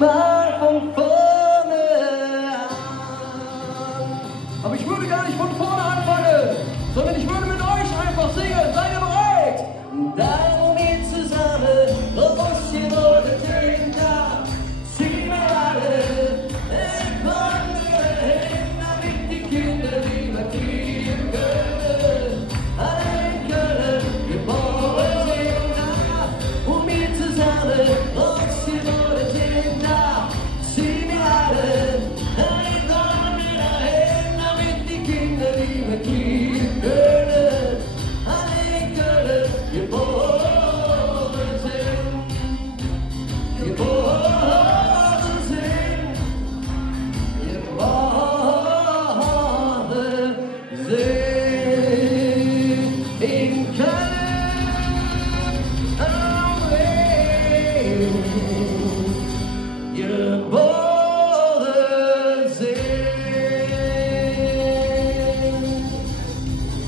mal von vorne an. Aber ich würde gar nicht von vorne anfangen, sondern ich würde mit euch einfach singen. Seid ihr bereit? Da wir zusammen groß geworden sind, da singen wir alle hin, damit die Kinder die wir kriegen können, alle können geboren sind, da wo wir zusammen groß geworden sind, da singen wir alle hin, damit die Kinder die wir kriegen können, alle können geboren sind, geboren sind, geboren sind in Köln.